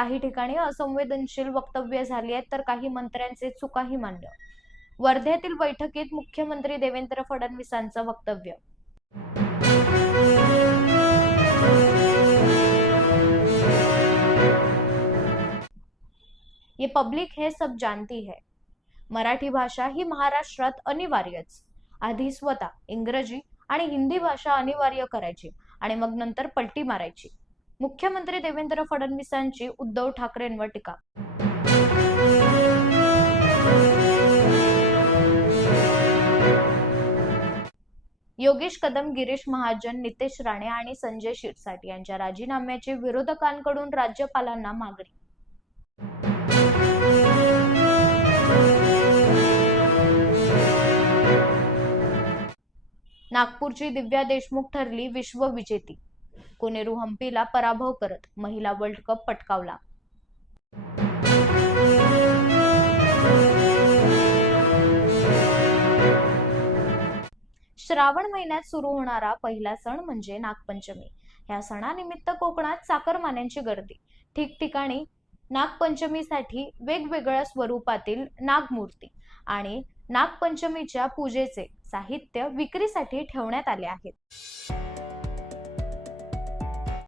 काही ठिकाणी असंवेदनशील वक्तव्य झाली आहेत, तर काही मंत्र्यांचे चुकाही मांडल्या. वर्ध्यातील बैठकीत मुख्यमंत्री देवेंद्र फडणवीसांचं वक्तव्य. ये पब्लिक है सब जानती है. मराठी भाषा ही महाराष्ट्रात अनिवार्यच. आधी स्वतः इंग्रजी आणि हिंदी भाषा अनिवार्य करायची आणि मग नंतर पलटी मारायची. मुख्यमंत्री देवेंद्र फडणवीसांची उद्धव ठाकरेंवर टीका. योगेश कदम, गिरीश महाजन, नितेश राणे आणि संजय शिरसाट यांच्या राजीनाम्याची विरोधकांकडून राज्यपालांना मागणी. नागपूरची दिव्या देशमुख ठरली विश्वविजेती. कोनेरू हम्पीला पराभव करत महिला वर्ल्ड कप पटकावला. श्रावण महिन्यात सुरू होणारा पहिला सण म्हणजे नागपंचमी. या सणानिमित्त कोकणात चाकरमान्यांची गर्दी. ठिकठिकाणी नागपंचमीसाठी वेगवेगळ्या स्वरूपातील नागमूर्ती आणि नागपंचमीच्या पूजेचे साहित्य विक्रीसाठी ठेवण्यात आले आहेत.